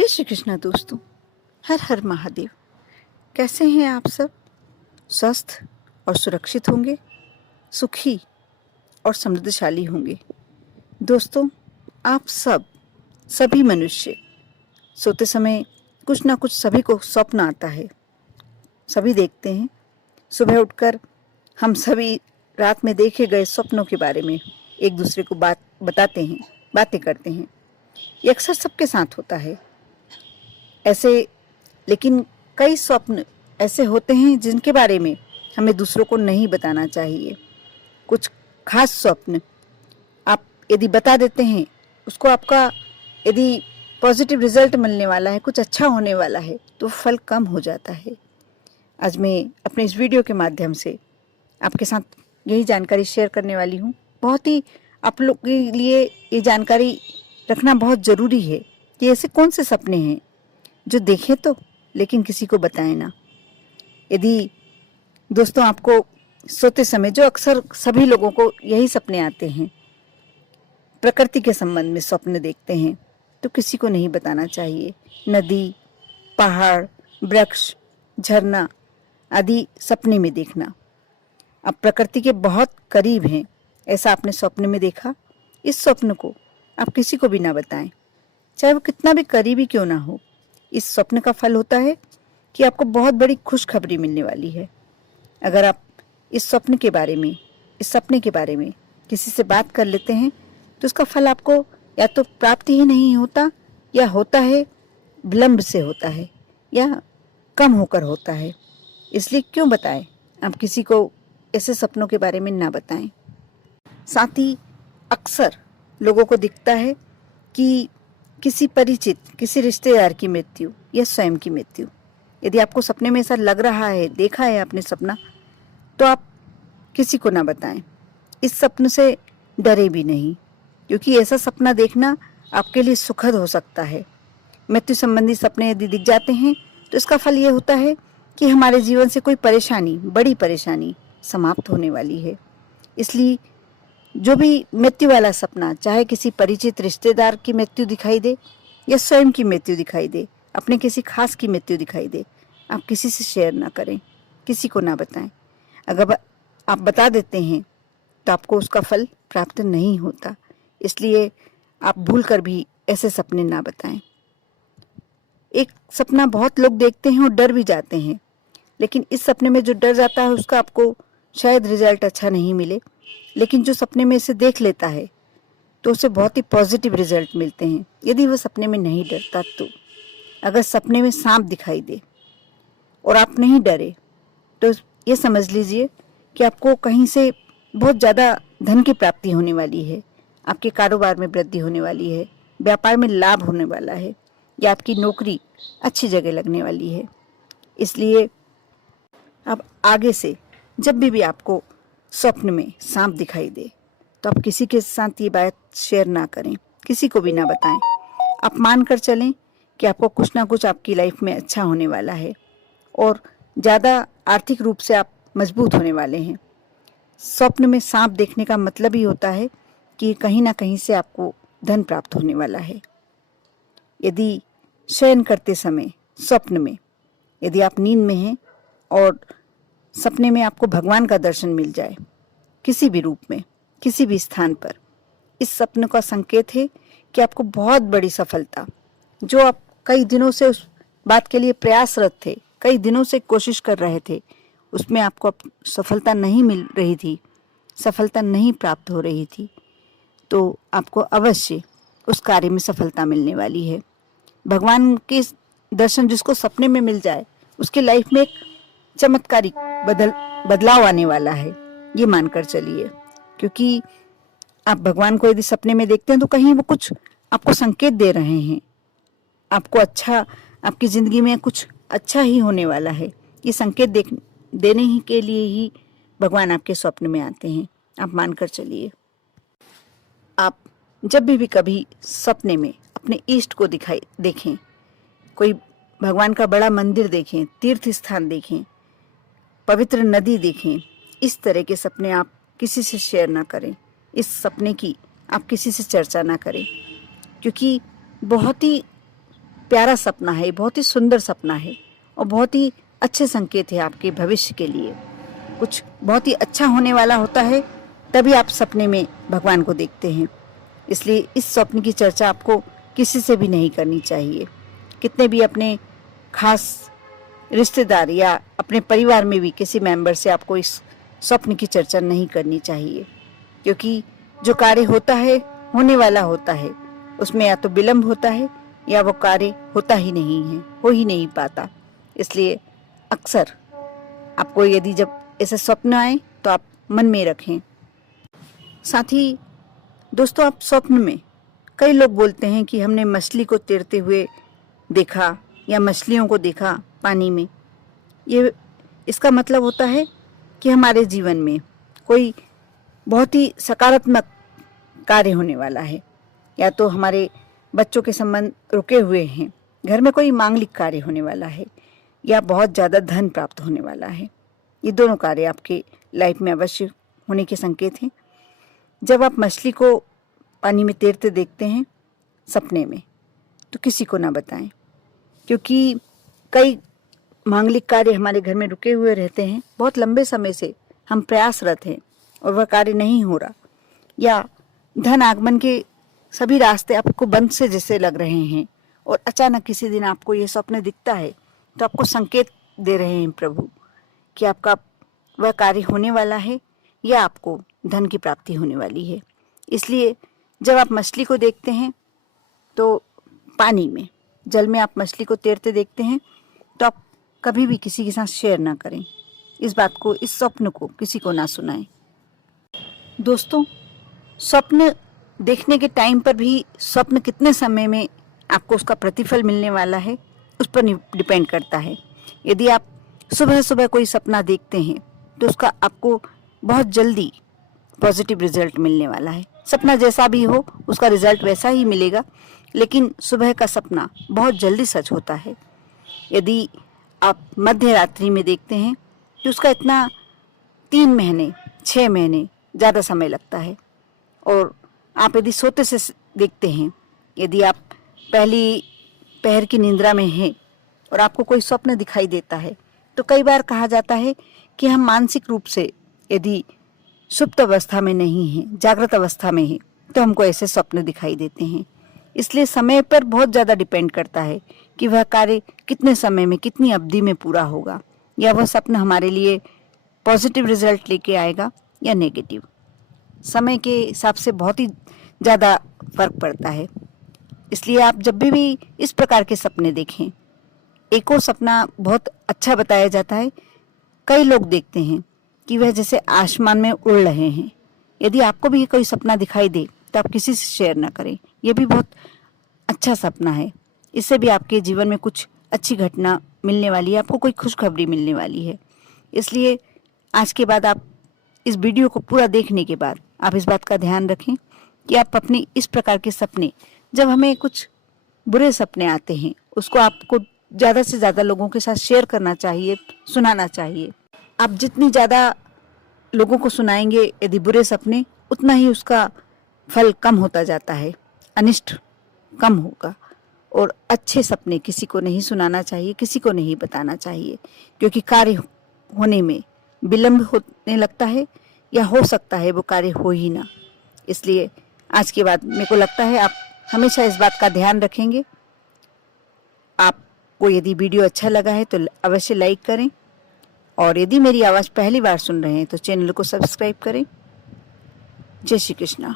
जय श्री कृष्णा दोस्तों। हर हर महादेव। कैसे हैं आप सब? स्वस्थ और सुरक्षित होंगे, सुखी और समृद्धशाली होंगे। दोस्तों, आप सभी मनुष्य सोते समय कुछ ना कुछ सभी को स्वप्न आता है। सभी देखते हैं। सुबह उठकर हम सभी रात में देखे गए स्वप्नों के बारे में एक दूसरे को बताते हैं, बातें करते हैं। ये अक्सर सबके साथ होता है ऐसे। लेकिन कई स्वप्न ऐसे होते हैं जिनके बारे में हमें दूसरों को नहीं बताना चाहिए। कुछ खास स्वप्न आप यदि बता देते हैं, उसको आपका यदि पॉजिटिव रिजल्ट मिलने वाला है, कुछ अच्छा होने वाला है, तो फल कम हो जाता है। आज मैं अपने इस वीडियो के माध्यम से आपके साथ यही जानकारी शेयर करने वाली हूँ। बहुत ही आप लोग के लिए ये जानकारी रखना बहुत ज़रूरी है कि ऐसे कौन से सपने हैं जो देखें तो लेकिन किसी को बताएं ना। यदि दोस्तों आपको सोते समय, जो अक्सर सभी लोगों को यही सपने आते हैं, प्रकृति के संबंध में स्वप्न देखते हैं, तो किसी को नहीं बताना चाहिए। नदी, पहाड़, वृक्ष, झरना आदि सपने में देखना। आप प्रकृति के बहुत करीब हैं, ऐसा आपने स्वप्न में देखा। इस स्वप्न को आप किसी को भी ना बताएं, चाहे वो कितना भी करीबी क्यों ना हो। इस स्वप्न का फल होता है कि आपको बहुत बड़ी खुशखबरी मिलने वाली है। अगर आप इस स्वप्न के बारे में, इस सपने के बारे में किसी से बात कर लेते हैं, तो उसका फल आपको या तो प्राप्त ही नहीं होता, या होता है विलंब से होता है, या कम होकर होता है। इसलिए क्यों बताएं? आप किसी को ऐसे सपनों के बारे में ना बताएं। साथ ही अक्सर लोगों को दिखता है कि किसी परिचित, किसी रिश्तेदार की मृत्यु या स्वयं की मृत्यु। यदि आपको सपने में ऐसा लग रहा है, देखा है आपने सपना, तो आप किसी को ना बताएं। इस सपने से डरे भी नहीं, क्योंकि ऐसा सपना देखना आपके लिए सुखद हो सकता है। मृत्यु संबंधी सपने यदि दिख जाते हैं, तो इसका फल ये होता है कि हमारे जीवन से कोई परेशानी, बड़ी परेशानी समाप्त होने वाली है। इसलिए जो भी मृत्यु वाला सपना, चाहे किसी परिचित रिश्तेदार की मृत्यु दिखाई दे या स्वयं की मृत्यु दिखाई दे, अपने किसी खास की मृत्यु दिखाई दे, आप किसी से शेयर ना करें, किसी को ना बताएं। अगर आप बता देते हैं तो आपको उसका फल प्राप्त नहीं होता। इसलिए आप भूल कर भी ऐसे सपने ना बताएं। एक सपना बहुत लोग देखते हैं और डर भी जाते हैं, लेकिन इस सपने में जो डर जाता है उसका आपको शायद रिजल्ट अच्छा नहीं मिले। लेकिन जो सपने में इसे देख लेता है तो उसे बहुत ही पॉजिटिव रिजल्ट मिलते हैं, यदि वह सपने में नहीं डरता तो। अगर सपने में सांप दिखाई दे और आप नहीं डरे, तो ये समझ लीजिए कि आपको कहीं से बहुत ज़्यादा धन की प्राप्ति होने वाली है, आपके कारोबार में वृद्धि होने वाली है, व्यापार में लाभ होने वाला है, या आपकी नौकरी अच्छी जगह लगने वाली है। इसलिए अब आगे से जब भी आपको स्वप्न में सांप दिखाई दे, तो आप किसी के साथ ये बात शेयर ना करें, किसी को भी ना बताएं। आप मान कर चलें कि आपको कुछ ना कुछ आपकी लाइफ में अच्छा होने वाला है और ज़्यादा आर्थिक रूप से आप मजबूत होने वाले हैं। स्वप्न में सांप देखने का मतलब ही होता है कि कहीं ना कहीं से आपको धन प्राप्त होने वाला है। यदि शयन करते समय स्वप्न में, यदि आप नींद में हैं और सपने में आपको भगवान का दर्शन मिल जाए, किसी भी रूप में, किसी भी स्थान पर, इस सपने का संकेत है कि आपको बहुत बड़ी सफलता, जो आप कई दिनों से उस बात के लिए प्रयासरत थे, कई दिनों से कोशिश कर रहे थे, उसमें आपको सफलता नहीं मिल रही थी, सफलता नहीं प्राप्त हो रही थी, तो आपको अवश्य उस कार्य में सफलता मिलने वाली है। भगवान के दर्शन जिसको सपने में मिल जाए, उसकी लाइफ में एक चमत्कारिक बदलाव आने वाला है, ये मानकर चलिए। क्योंकि आप भगवान को यदि सपने में देखते हैं तो कहीं वो कुछ आपको संकेत दे रहे हैं, आपको अच्छा, आपकी ज़िंदगी में कुछ अच्छा ही होने वाला है। ये संकेत देने ही के लिए ही भगवान आपके स्वप्न में आते हैं, आप मानकर चलिए। आप जब भी कभी सपने में अपने इष्ट को देखें, कोई भगवान का बड़ा मंदिर देखें, तीर्थ स्थान देखें, पवित्र नदी देखें, इस तरह के सपने आप किसी से शेयर ना करें। इस सपने की आप किसी से चर्चा ना करें, क्योंकि बहुत ही प्यारा सपना है, बहुत ही सुंदर सपना है और बहुत ही अच्छे संकेत है आपके भविष्य के लिए। कुछ बहुत ही अच्छा होने वाला होता है, तभी आप सपने में भगवान को देखते हैं। इसलिए इस स्वप्न की चर्चा आपको किसी से भी नहीं करनी चाहिए। कितने भी अपने खास रिश्तेदार या अपने परिवार में भी किसी मेंबर से आपको इस स्वप्न की चर्चा नहीं करनी चाहिए, क्योंकि जो कार्य होता है, होने वाला होता है, उसमें या तो विलंब होता है या वो कार्य होता ही नहीं है, हो ही नहीं पाता। इसलिए अक्सर आपको यदि जब ऐसे स्वप्न आए तो आप मन में रखें। साथ ही दोस्तों, आप स्वप्न में कई लोग बोलते हैं कि हमने मछली को तैरते हुए देखा या मछलियों को देखा पानी में। ये इसका मतलब होता है कि हमारे जीवन में कोई बहुत ही सकारात्मक कार्य होने वाला है, या तो हमारे बच्चों के संबंध रुके हुए हैं, घर में कोई मांगलिक कार्य होने वाला है, या बहुत ज़्यादा धन प्राप्त होने वाला है। ये दोनों कार्य आपके लाइफ में अवश्य होने के संकेत हैं। जब आप मछली को पानी में तैरते देखते हैं सपने में, तो किसी को ना बताएं, क्योंकि कई मांगलिक कार्य हमारे घर में रुके हुए रहते हैं। बहुत लंबे समय से हम प्रयासरत हैं और वह कार्य नहीं हो रहा, या धन आगमन के सभी रास्ते आपको बंद से जैसे लग रहे हैं, और अचानक किसी दिन आपको ये स्वप्न दिखता है, तो आपको संकेत दे रहे हैं प्रभु कि आपका वह कार्य होने वाला है या आपको धन की प्राप्ति होने वाली है। इसलिए जब आप मछली को देखते हैं तो पानी में, जल में आप मछली को तैरते देखते हैं, तो आप कभी भी किसी के साथ शेयर ना करें इस बात को, इस स्वप्न को किसी को ना सुनाएं। दोस्तों, स्वप्न देखने के टाइम पर भी स्वप्न कितने समय में आपको उसका प्रतिफल मिलने वाला है उस पर डिपेंड करता है। यदि आप सुबह सुबह कोई सपना देखते हैं तो उसका आपको बहुत जल्दी पॉजिटिव रिजल्ट मिलने वाला है। सपना जैसा भी हो उसका रिजल्ट वैसा ही मिलेगा, लेकिन सुबह का सपना बहुत जल्दी सच होता है। यदि आप मध्य रात्रि में देखते हैं तो उसका इतना 3 महीने 6 महीने ज़्यादा समय लगता है। और आप यदि सोते से देखते हैं, यदि आप पहली पहर की निंद्रा में हैं और आपको कोई स्वप्न दिखाई देता है, तो कई बार कहा जाता है कि हम मानसिक रूप से यदि सुप्त अवस्था में नहीं हैं, जागृत अवस्था में हैं, तो हमको ऐसे स्वप्न दिखाई देते हैं। इसलिए समय पर बहुत ज़्यादा डिपेंड करता है कि वह कार्य कितने समय में, कितनी अवधि में पूरा होगा, या वह स्वप्न हमारे लिए पॉजिटिव रिजल्ट लेके आएगा या नेगेटिव। समय के हिसाब से बहुत ही ज़्यादा फर्क पड़ता है। इसलिए आप जब भी इस प्रकार के सपने देखें, एक और सपना बहुत अच्छा बताया जाता है। कई लोग देखते हैं कि वह जैसे आसमान में उड़ रहे हैं। यदि आपको भी कोई सपना दिखाई दे तो आप किसी से शेयर ना करें, यह भी बहुत अच्छा सपना है। इससे भी आपके जीवन में कुछ अच्छी घटना मिलने वाली है, आपको कोई खुशखबरी मिलने वाली है। इसलिए आज के बाद आप इस वीडियो को पूरा देखने के बाद आप इस बात का ध्यान रखें कि आप अपने इस प्रकार के सपने, जब हमें कुछ बुरे सपने आते हैं, उसको आपको ज़्यादा से ज़्यादा लोगों के साथ शेयर करना चाहिए, सुनाना चाहिए। आप जितनी ज़्यादा लोगों को सुनाएंगे यदि बुरे सपने, उतना ही उसका फल कम होता जाता है, अनिष्ट कम होगा। और अच्छे सपने किसी को नहीं सुनाना चाहिए, किसी को नहीं बताना चाहिए, क्योंकि कार्य होने में विलंब होने लगता है, या हो सकता है वो कार्य हो ही ना। इसलिए आज के बाद मेरे को लगता है आप हमेशा इस बात का ध्यान रखेंगे। आपको यदि वीडियो अच्छा लगा है तो अवश्य लाइक करें, और यदि मेरी आवाज़ पहली बार सुन रहे हैं तो चैनल को सब्सक्राइब करें। जय श्री कृष्णा।